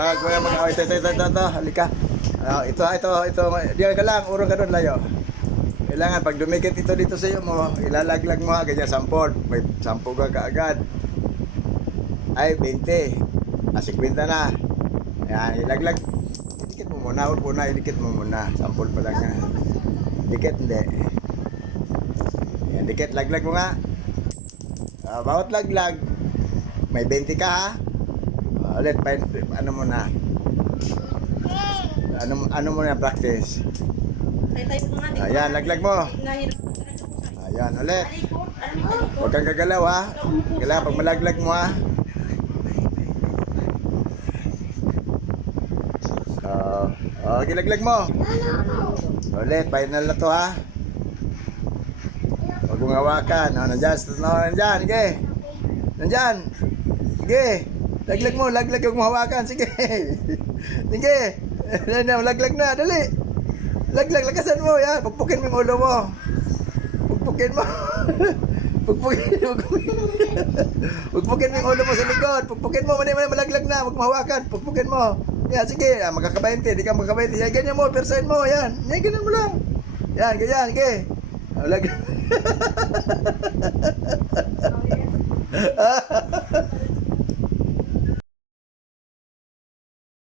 Kuya ito, halika. Ito. Diyan ka lang, urong ka doon layo. Kailangan pag dumikit ito dito sa iyo mo, ilalaglag mo ganyan 10. May 10 ka kaagad. Ay 20. 50 na. Yan, ilaglag. Idikit mo muna, idikit mo muna. 10 pa lang yan. Dikit hindi. Yan, dikit, laglag mo nga. Bawat laglag, may 20 ka ha. Ulit, ano mo na. Ano mo na practice. Ayan, laglag mo. Ayan, ulit. Huwag kang gagalaw ha. Kailangan pag malaglag mo ha. Gilaglag mo. Ulit, final na to ha. Huwag mong hawakan. Nandyan. Sige. Nandyan. Sige. Laglag mo. Huwag mong hawakan. Sige. Sige. Laglag na. Dali. Laglag. Lakasan mo. Yan. Pagpukin mo yung ulo mo. Pagpukin mo. Pagpukin mo yung ulo mo sa likod. Pagpukin mo. Malaglag na. Huwag mong hawakan. Pagpukin mo. Yan. Sige. Magkakabainte. Hindi ka magkakabainte. Yan. Ganyan mo. Persahin mo. Yan. Yan. Ganyan mo lang. Yan. Ganyan. Sige. Laglag.